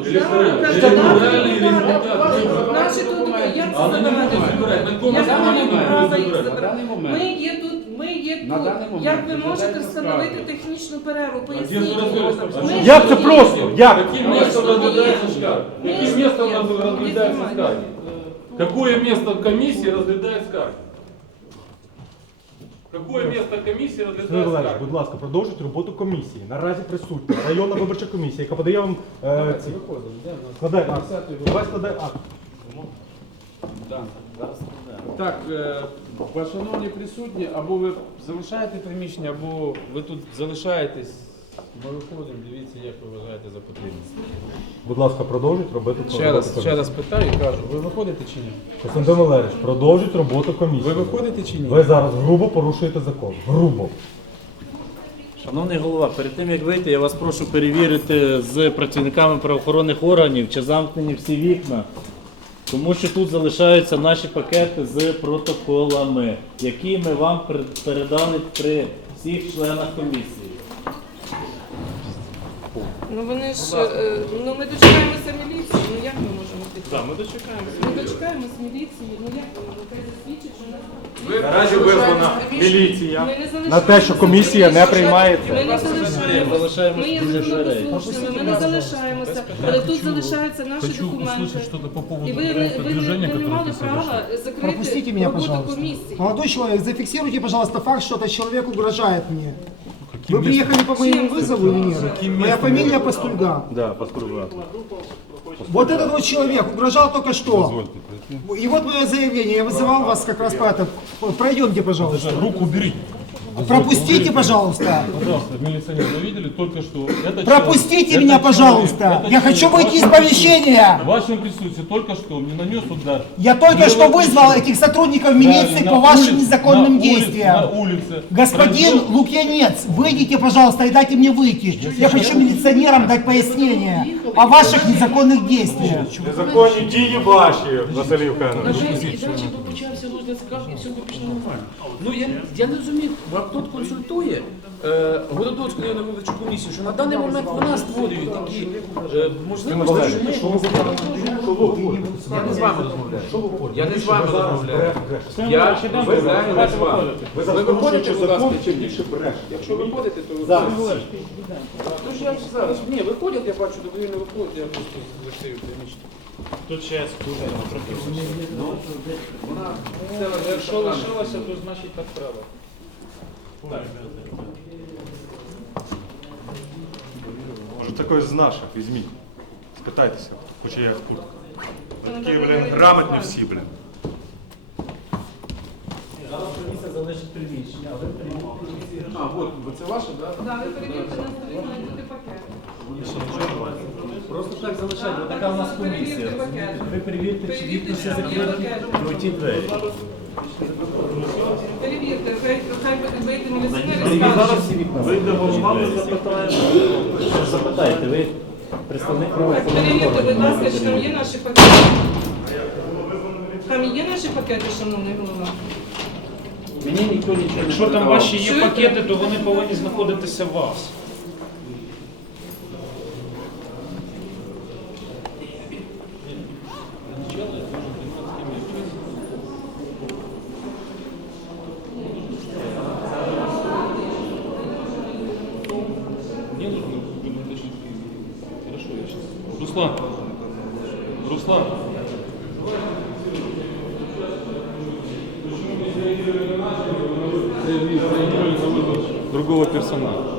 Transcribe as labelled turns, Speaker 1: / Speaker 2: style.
Speaker 1: Наші тут, як це забирати? Я не маю права їх забирати. Ми є тут. Як ви можете встановити технічну перерву? Поясніть.
Speaker 2: Як це просто? Як?
Speaker 3: Каким местом разглядается скарга? Каким местом разглядается скарга? Какое место в комиссии разглядает скарги? Какое место комиссии
Speaker 2: Сергій
Speaker 3: разглядает
Speaker 2: Валерійович,
Speaker 3: скарги?
Speaker 2: будь ласка, продовжуйте роботу комісії. Наразі присутня районна виборча комісія, яка подає вам ці... Складає акт. Давай складай акт.
Speaker 4: Так, шановні присутні, або ви залишаєте приміщення, або ви тут залишаєтесь. Ми виходимо, дивіться, як ви вважаєте за потрібне.
Speaker 2: Будь ласка, продовжуйте роботу комісії.
Speaker 4: Ще раз питаю і кажу, ви виходите чи ні?
Speaker 2: Костянтин Валерійович, продовжуйте роботу комісії.
Speaker 4: Ви виходите чи ні?
Speaker 2: Ви зараз грубо порушуєте закон. Грубо.
Speaker 5: Шановний голова, перед тим як вийти, я вас прошу перевірити з працівниками правоохоронних органів, чи замкнені всі вікна, тому що тут залишаються наші пакети з протоколами, які ми вам передали при всіх членах комісії.
Speaker 1: Ну вони ж, ми дочекаємося міліції, ну як ми можемо піти?
Speaker 5: Так, ми дочекаємося.
Speaker 1: Ми дочекаємося міліції, ну як ми можемо? Хай засвідчить, що нас...
Speaker 2: Наразі визвана міліція
Speaker 1: Ми не залишаємося.
Speaker 2: на те, що комісія не приймається.
Speaker 1: Ми не залишаємося. Ми є
Speaker 5: дуже швидко.
Speaker 1: законопослушними, ми не залишаємося. Але тут залишаються наші документи. І ви не мали права
Speaker 6: Пропустите
Speaker 1: закрити
Speaker 6: меня,
Speaker 1: роботу
Speaker 6: пожалуйста.
Speaker 1: комісії.
Speaker 6: Молодой человек, зафиксируйте, пожалуйста, факт, что этот человек угрожает мне. Вы приехали по моему вызову или нет? Моя фамилия Пастульга.
Speaker 2: Да, Пастульга.
Speaker 6: Вот этот вот человек угрожал только что. И вот мое заявление. Я вызывал вас как раз по этому. Пройдемте, пожалуйста.
Speaker 3: Руку убери.
Speaker 6: Пропустите, пожалуйста.
Speaker 3: Пожалуйста, милиционер, вы видели только что это
Speaker 6: Пропустите
Speaker 3: человек,
Speaker 6: меня,
Speaker 3: этот
Speaker 6: пожалуйста.
Speaker 3: человек,
Speaker 6: Я
Speaker 3: этот
Speaker 6: хочу
Speaker 3: человек
Speaker 6: выйти из помещения.
Speaker 3: в вашем присутствии только что мне нанес удар.
Speaker 6: Я только что вызвал этих сотрудников милиции
Speaker 3: На
Speaker 6: по вашим
Speaker 3: улице-
Speaker 6: незаконным
Speaker 3: на
Speaker 6: действиям.
Speaker 3: улице.
Speaker 6: Господин Лукьянец, выйдите, пожалуйста, и дайте мне выйти. Я хочу милиционерам дать пояснение о ваших незаконных действиях.
Speaker 2: Незаконні дії ваші, Василь Євгенович.
Speaker 7: І далі почався розгляд скарги, і все пішло нормально. Ну я не розумію, тут консультує Городоцьку районну виборчу комісію, що на даний момент вона створює такі можливості, що ми... Я не з вами розмовляю. Я не з вами розмовляю. Я розмовляю не з вами. Ви виходите, будь ласка, чи ні? Якщо виходите, то... Тож я зараз. Ні, виходять, я бачу, добровільно виходять, я просто закрию приміщення.
Speaker 5: Тут ще дуже трохи.
Speaker 4: Якщо лишилося, то значить так треба.
Speaker 2: Може, такой з наших візьміть. Спитайтеся, хоч я тут. Ви такі, блін, грамотні всі, блін.
Speaker 5: Зараз комісія залишить приміщення, а ви перевірите.
Speaker 4: А, от, бо це ваше, так?
Speaker 1: Так, ви перевірте на столі, знайдете пакет.
Speaker 5: Просто так залишайте, бо така в нас комісія. Ви перевірте, чи вікна всі закриті, і оті двері.
Speaker 1: Перевірте, хай вийде міліціонер і
Speaker 5: Перевірте
Speaker 1: скаже.
Speaker 5: всі вікна. Вийдемо, вам запитаємо. Запитайте, ви представник правоохоронних
Speaker 1: Перевірте, будь
Speaker 5: органів.
Speaker 1: ласка, чи там є наші пакети. Там є наші пакети, шановний голова?
Speaker 5: Мені ніхто нічого не
Speaker 8: Якщо там
Speaker 5: передавав.
Speaker 8: ваші є пакети, то вони повинні знаходитися у вас.
Speaker 3: Руслан. Руслан. Другого персонала.